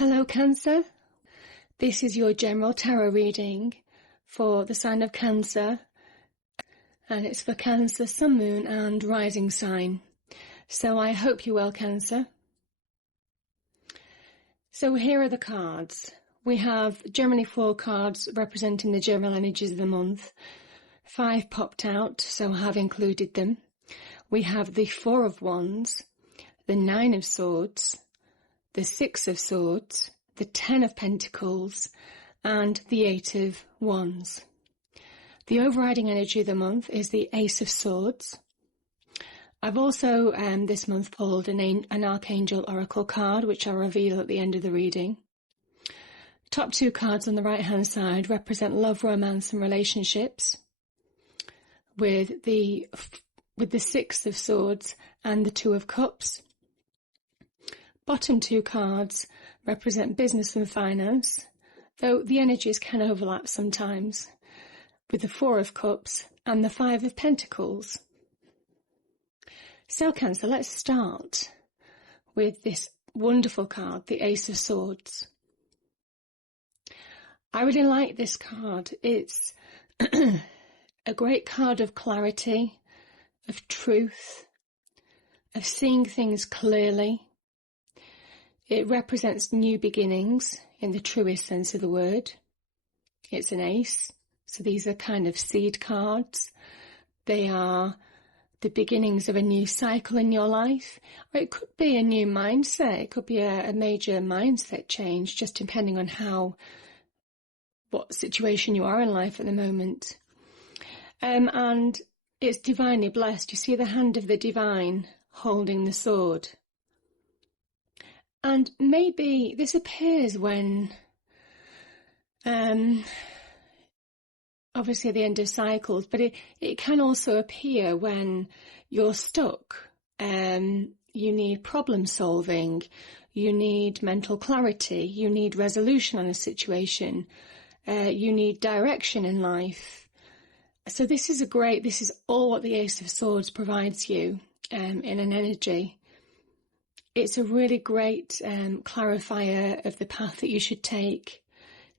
Hello Cancer, this is your general tarot reading for the sign of Cancer, and it's for Cancer, Sun, Moon and Rising sign. So I hope you're well, Cancer. So here are the cards. We have generally 4 cards representing the general energies of the month. 5 popped out, so I have included them. We have the 4 of Wands, the 9 of Swords, the 6 of Swords, the 10 of Pentacles, and the 8 of Wands. The overriding energy of the month is the Ace of Swords. I've also this month pulled an Archangel Oracle card, which I'll reveal at the end of the reading. Top 2 cards on the right-hand side represent love, romance, and relationships, with the 6 of Swords and the 2 of Cups. Bottom 2 cards represent business and finance, though the energies can overlap sometimes, with the 4 of Cups and the 5 of Pentacles. So Cancer, let's start with this wonderful card, the Ace of Swords. I really like this card. It's a great card of clarity, of truth, of seeing things clearly. It represents new beginnings in the truest sense of the word. It's an ace, so these are kind of seed cards. They are the beginnings of a new cycle in your life, or it could be a new mindset. It could be a major mindset change, just depending on what situation you are in life at the moment. And it's divinely blessed. You see the hand of the divine holding the sword. And maybe this appears when, obviously at the end of cycles, but it can also appear when you're stuck. You need problem solving, you need mental clarity, you need resolution on a situation, you need direction in life. So this is all what the Ace of Swords provides you in an energy. It's a really great clarifier of the path that you should take.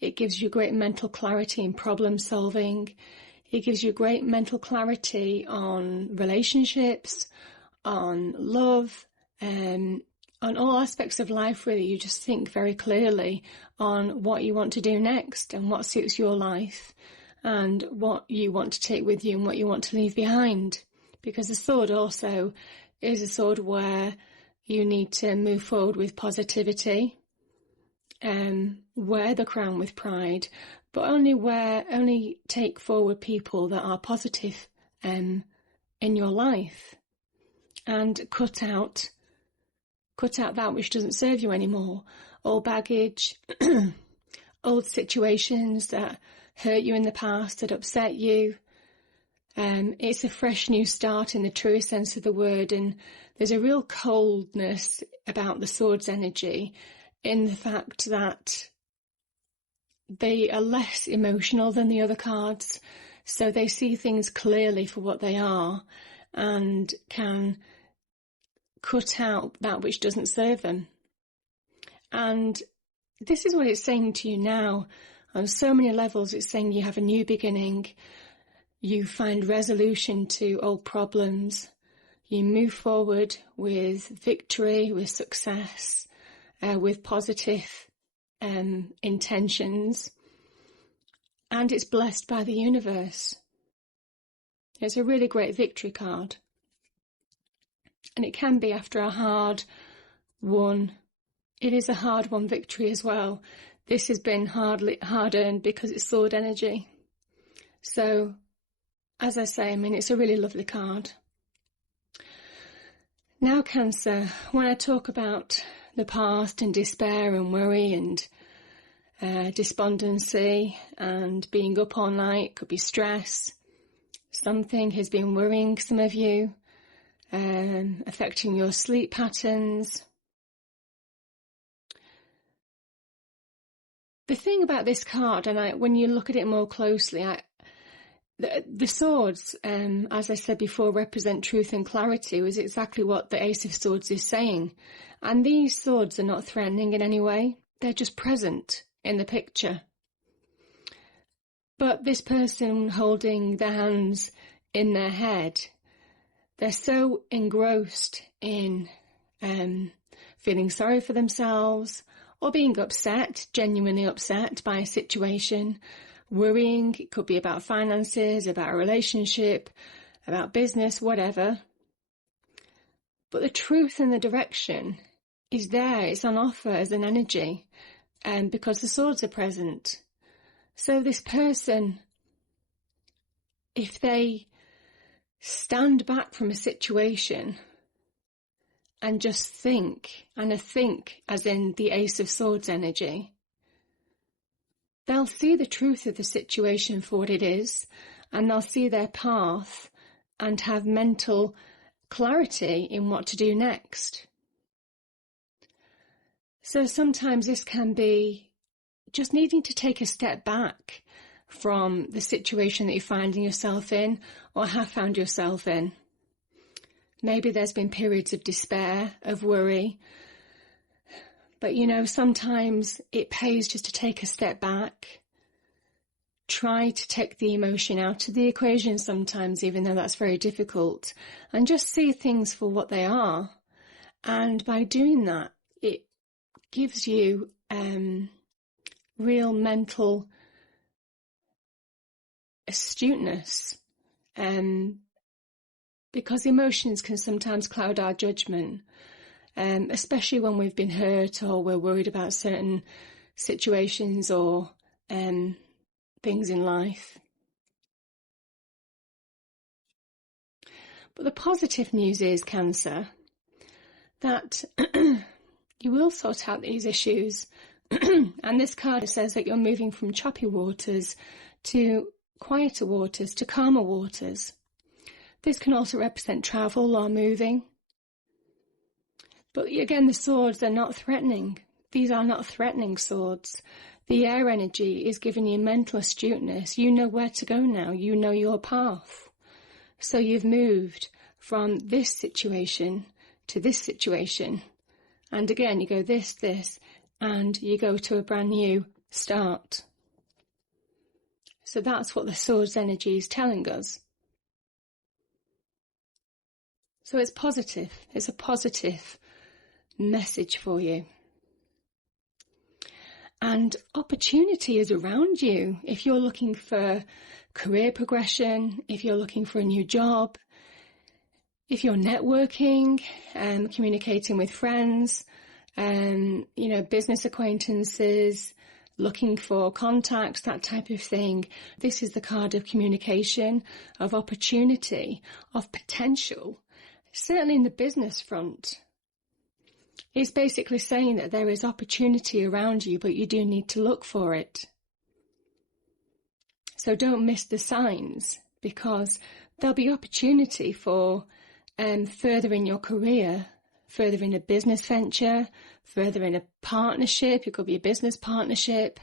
It gives you great mental clarity in problem solving. It gives you great mental clarity on relationships, on love, on all aspects of life really. You just think very clearly on what you want to do next and what suits your life and what you want to take with you and what you want to leave behind. Because the sword also is a sword where you need to move forward with positivity, wear the crown with pride, but only take forward people that are positive in your life, and cut out that which doesn't serve you anymore. Old baggage, old situations that hurt you in the past, that upset you. It's a fresh new start in the truest sense of the word, and there's a real coldness about the sword's energy in the fact that they are less emotional than the other cards, so they see things clearly for what they are and can cut out that which doesn't serve them. And this is what it's saying to you now. On so many levels, it's saying you have a new beginning. You find resolution to old problems. You move forward with victory, with success, with positive intentions. And it's blessed by the universe. It's a really great victory card. And it can be after a hard won. It is a hard won victory as well. This has been hard earned because it's sword energy. So, as I say, it's a really lovely card. Now, Cancer, when I talk about the past and despair and worry and despondency and being up all night, could be stress. Something has been worrying some of you, affecting your sleep patterns. The thing about this card, and when you look at it more closely, the swords, as I said before, represent truth and clarity, was exactly what the Ace of Swords is saying. And these swords are not threatening in any way. They're just present in the picture. But this person holding their hands in their head, they're so engrossed in feeling sorry for themselves or being upset, genuinely upset by a situation, worrying. It could be about finances, about a relationship, about business, whatever. But the truth and the direction is there. It's on offer as an energy, because the swords are present. So this person, if they stand back from a situation and just think, and a think as in the Ace of Swords energy, they'll see the truth of the situation for what it is, and they'll see their path and have mental clarity in what to do next. So sometimes this can be just needing to take a step back from the situation that you're finding yourself in or have found yourself in. Maybe there's been periods of despair, of worry. But, sometimes it pays just to take a step back. Try to take the emotion out of the equation sometimes, even though that's very difficult. And just see things for what they are. And by doing that, it gives you real mental astuteness. Because emotions can sometimes cloud our judgment, especially when we've been hurt or we're worried about certain situations or things in life. But the positive news is, Cancer, that you will sort out these issues. And this card says that you're moving from choppy waters to quieter waters, to calmer waters. This can also represent travel or moving. But again, the swords are not threatening. These are not threatening swords. The air energy is giving you mental astuteness. You know where to go now. You know your path. So you've moved from this situation to this situation. And again, you go this, and you go to a brand new start. So that's what the swords energy is telling us. So it's positive. It's a positive message for you. And opportunity is around you. If you're looking for career progression, if you're looking for a new job, if you're networking, communicating with friends, business acquaintances, looking for contacts, that type of thing. This is the card of communication, of opportunity, of potential. Certainly in the business front, it's basically saying that there is opportunity around you, but you do need to look for it. So don't miss the signs, because there'll be opportunity for furthering your career, further in a business venture, further in a partnership. It could be a business partnership,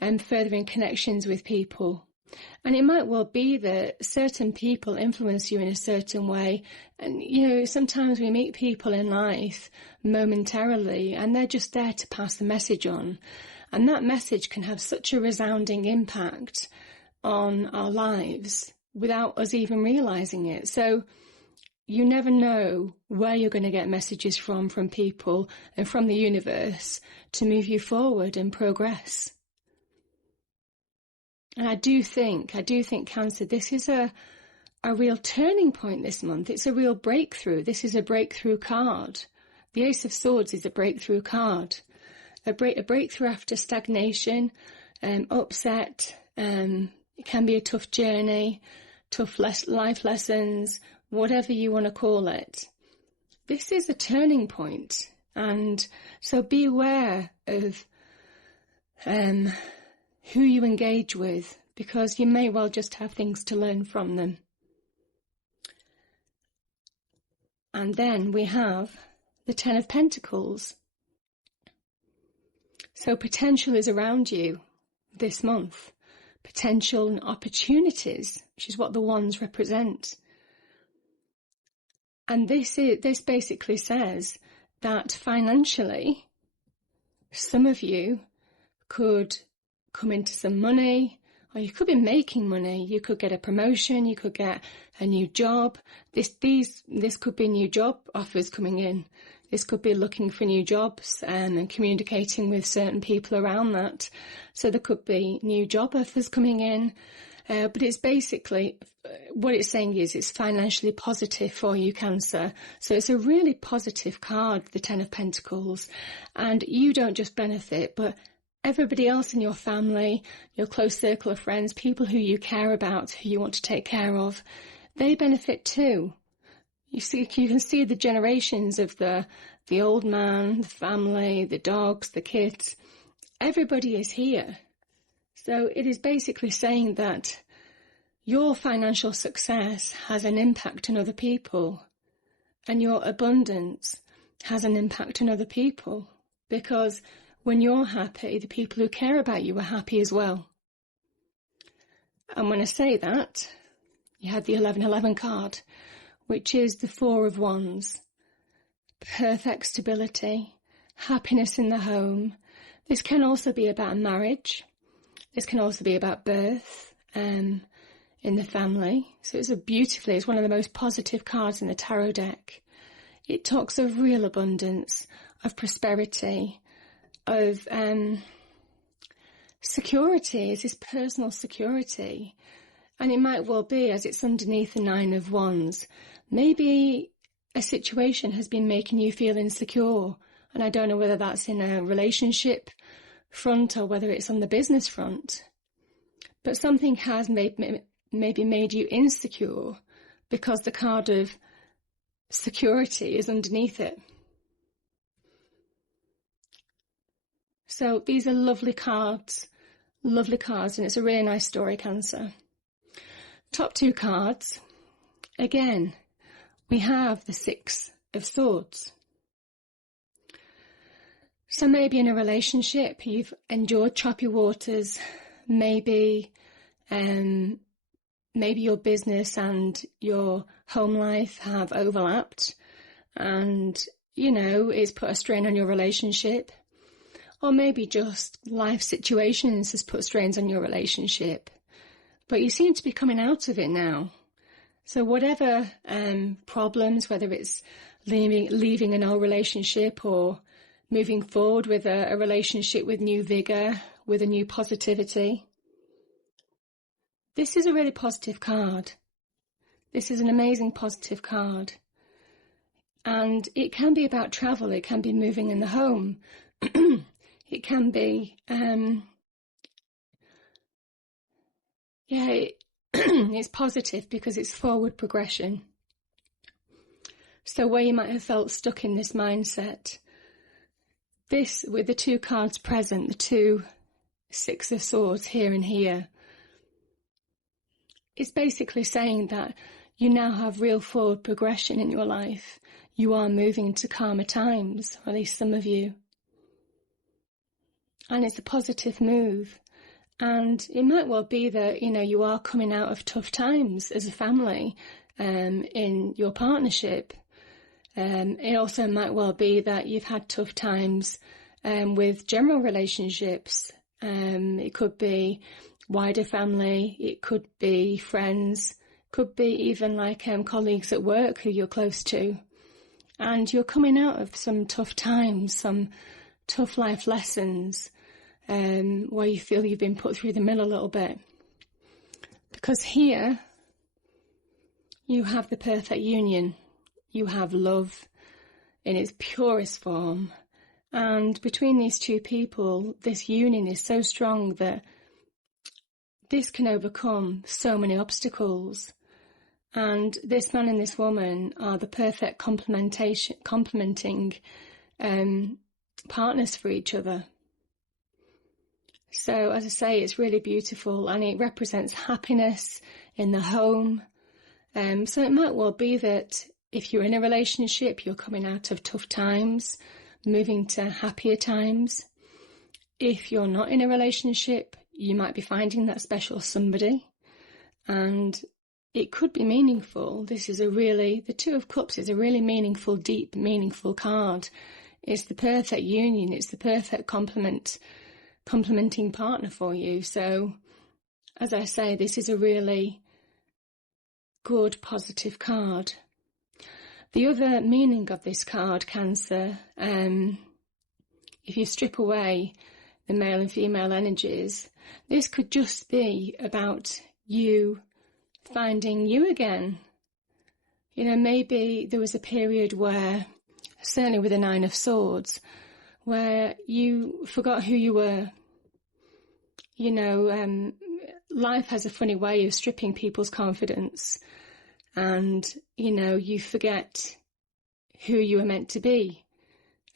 and furthering connections with people. And it might well be that certain people influence you in a certain way. And, sometimes we meet people in life momentarily and they're just there to pass the message on. And that message can have such a resounding impact on our lives without us even realizing it. So you never know where you're going to get messages from people and from the universe to move you forward and progress. And I do think, Cancer, this is a real turning point this month. It's a real breakthrough. This is a breakthrough card. The Ace of Swords is a breakthrough card. A breakthrough after stagnation, upset. It can be a tough journey, tough life lessons, whatever you want to call it. This is a turning point. And so be aware of who you engage with, because you may well just have things to learn from them. And then we have the Ten of Pentacles. So potential is around you this month. Potential and opportunities, which is what the wands represent. And this basically says that financially, some of you could come into some money, or you could be making money. You could get a promotion, you could get a new job. This could be new job offers coming in. This could be looking for new jobs and communicating with certain people around that. So there could be new job offers coming in. But it's basically, what it's saying is it's financially positive for you, Cancer. So it's a really positive card, the Ten of Pentacles. And you don't just benefit, but everybody else in your family, your close circle of friends, people who you care about, who you want to take care of, they benefit too. You can see the generations of the old man, the family, the dogs, the kids. Everybody is here. So it is basically saying that your financial success has an impact on other people, and your abundance has an impact on other people, because when you're happy, the people who care about you are happy as well. And when I say that, you had the 1111 card, which is the Four of Wands. Perfect stability, happiness in the home. This can also be about marriage. This can also be about birth in the family. So it's one of the most positive cards in the tarot deck. It talks of real abundance, of prosperity, of security. It's this personal security. And it might well be, as it's underneath the Nine of Wands, maybe a situation has been making you feel insecure. And I don't know whether that's in a relationship front or whether it's on the business front. But something has maybe made you insecure because the card of security is underneath it. So these are lovely cards, and it's a really nice story, Cancer. Top two cards, again, we have the Six of Swords. So maybe in a relationship you've endured choppy waters, maybe your business and your home life have overlapped and, it's put a strain on your relationship. Or maybe just life situations has put strains on your relationship. But you seem to be coming out of it now. So whatever problems, whether it's leaving an old relationship or moving forward with a relationship with new vigour, with a new positivity, this is a really positive card. This is an amazing positive card. And it can be about travel. It can be moving in the home. It can be, it's positive because it's forward progression. So where you might have felt stuck in this mindset, this, with the two cards present, the two Six of Swords here and here, it's basically saying that you now have real forward progression in your life. You are moving to calmer times, or at least some of you. And it's a positive move. And it might well be that, you are coming out of tough times as a family in your partnership. It also might well be that you've had tough times with general relationships. It could be wider family, it could be friends, could be even like colleagues at work who you're close to. And you're coming out of some tough times, some tough life lessons, where you feel you've been put through the mill a little bit. Because here, you have the perfect union. You have love in its purest form. And between these two people, this union is so strong that this can overcome so many obstacles. And this man and this woman are the perfect complementing partners for each other. So, as I say, it's really beautiful, and it represents happiness in the home. So it might well be that if you're in a relationship, you're coming out of tough times, moving to happier times. If you're not in a relationship, you might be finding that special somebody, and it could be meaningful. The Two of Cups is a really meaningful, deep, meaningful card. It's the perfect union. It's the perfect complementing partner for you. So, as I say, this is a really good, positive card. The other meaning of this card, Cancer, if you strip away the male and female energies, this could just be about you finding you again. You know, maybe there was a period where, certainly with the Nine of Swords, where you forgot who you were. You know, life has a funny way of stripping people's confidence, and, you know, you forget who you were meant to be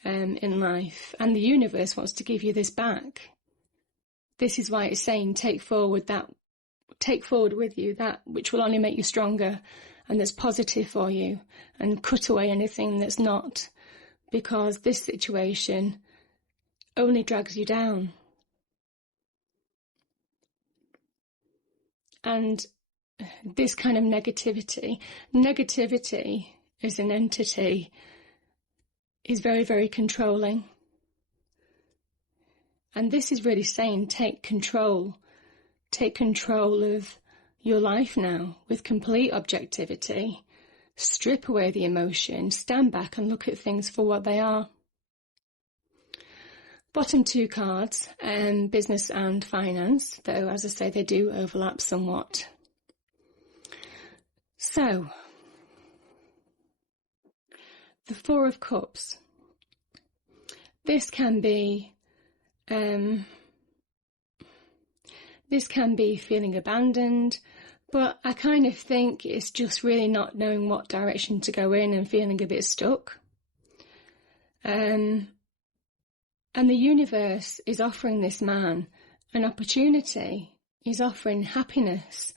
in life. And the universe wants to give you this back. This is why it's saying take forward with you that which will only make you stronger and that's positive for you, and cut away anything that's not, because this situation only drags you down. And this kind of negativity as an entity is very, very controlling. And this is really saying take control of your life now with complete objectivity. Strip away the emotion, stand back and look at things for what they are. Bottom two cards, business and finance, though as I say they do overlap somewhat. So, the Four of Cups. This can be feeling abandoned, but I kind of think it's just really not knowing what direction to go in and feeling a bit stuck. And the universe is offering this man an opportunity. He's offering happiness.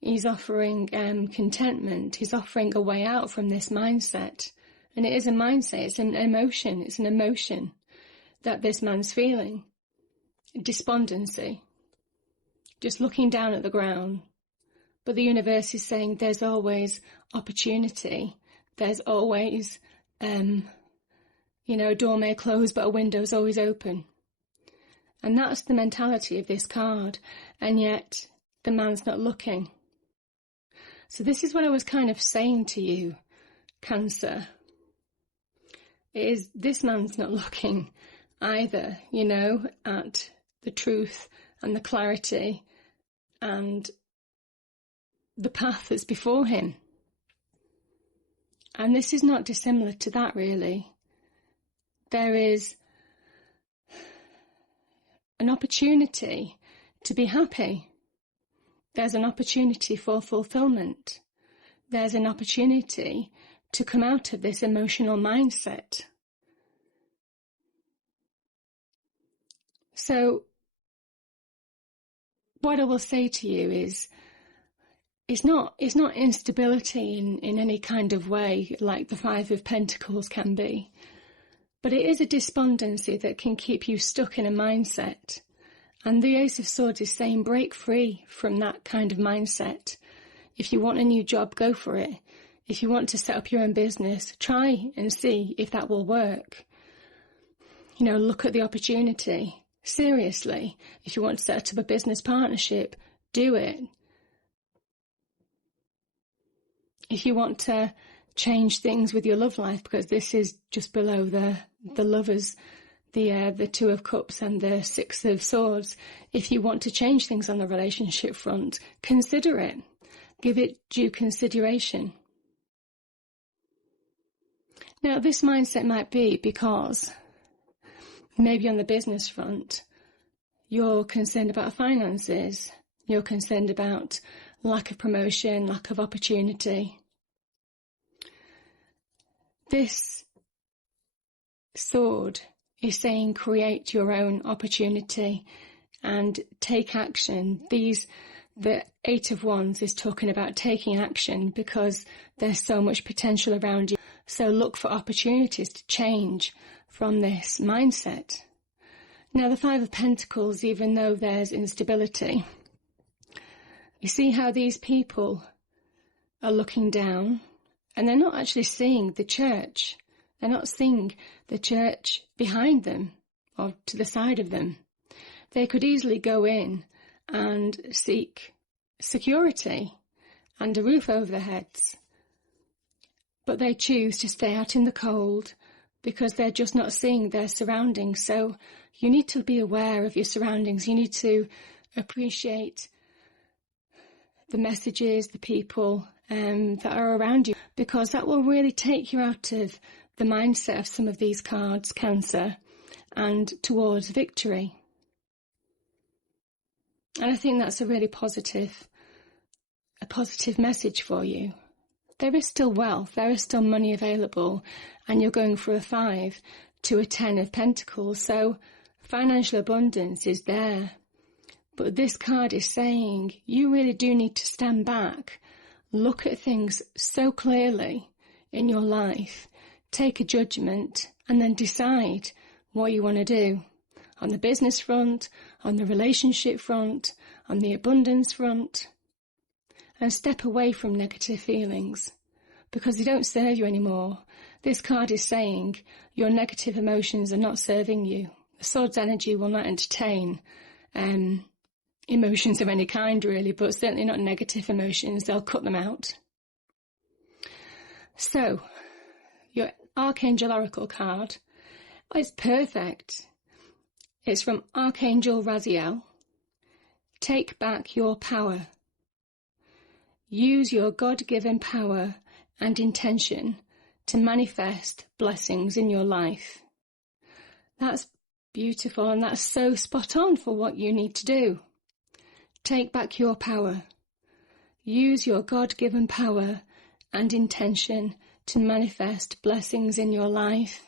He's offering contentment. He's offering a way out from this mindset. And it is a mindset. It's an emotion. It's an emotion that this man's feeling. Despondency. Just looking down at the ground. But the universe is saying there's always opportunity. There's always, a door may close, but a window's always open. And that's the mentality of this card. And yet, the man's not looking. So this is what I was kind of saying to you, Cancer. Is this man's not looking either, at the truth and the clarity and the path that's before him. And this is not dissimilar to that, really. There is an opportunity to be happy. There's an opportunity for fulfillment. There's an opportunity to come out of this emotional mindset. So, what I will say to you is, it's not instability in any kind of way like the Five of Pentacles can be. But it is a despondency that can keep you stuck in a mindset. And the Ace of Swords is saying break free from that kind of mindset. If you want a new job, go for it. If you want to set up your own business, try and see if that will work. Look at the opportunity. Seriously, if you want to set up a business partnership, do it. If you want to change things with your love life, because this is just below the lovers, the Two of Cups and the Six of Swords. If you want to change things on the relationship front, consider it. Give it due consideration. Now, this mindset might be because maybe on the business front, you're concerned about finances. You're concerned about lack of promotion, lack of opportunity. This sword is saying create your own opportunity and take action. The Eight of Wands is talking about taking action because there's so much potential around you. So look for opportunities to change from this mindset. Now, the Five of Pentacles, even though there's instability, you see how these people are looking down and they're not actually seeing the church. They're not seeing the church behind them or to the side of them. They could easily go in and seek security and a roof over their heads. But they choose to stay out in the cold because they're just not seeing their surroundings. So you need to be aware of your surroundings. You need to appreciate the messages, the people that are around you, because that will really take you out of the mindset of some of these cards, Cancer, and towards victory. And I think that's a really positive message for you. There is still wealth, there is still money available, and you're going for a 5 to a 10 of Pentacles, so financial abundance is there. But this card is saying you really do need to stand back, look at things so clearly in your life, take a judgment, and then decide what you want to do. On the business front, on the relationship front, on the abundance front. And step away from negative feelings, because they don't serve you anymore. This card is saying your negative emotions are not serving you. The Swords energy will not entertain emotions of any kind, really, but certainly not negative emotions. They'll cut them out. So, your Archangel Oracle card is perfect. It's from Archangel Raziel. Take back your power. Use your God-given power and intention to manifest blessings in your life. That's beautiful, and that's so spot on for what you need to do. Take back your power. Use your God-given power and intention to manifest blessings in your life.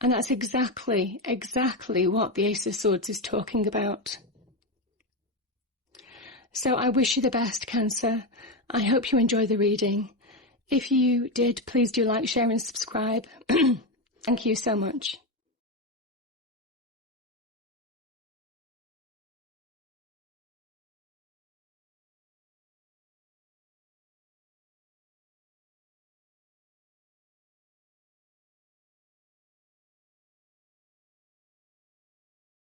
And that's exactly what the Ace of Swords is talking about. So I wish you the best, Cancer. I hope you enjoy the reading. If you did, please do like, share and subscribe. Thank you so much.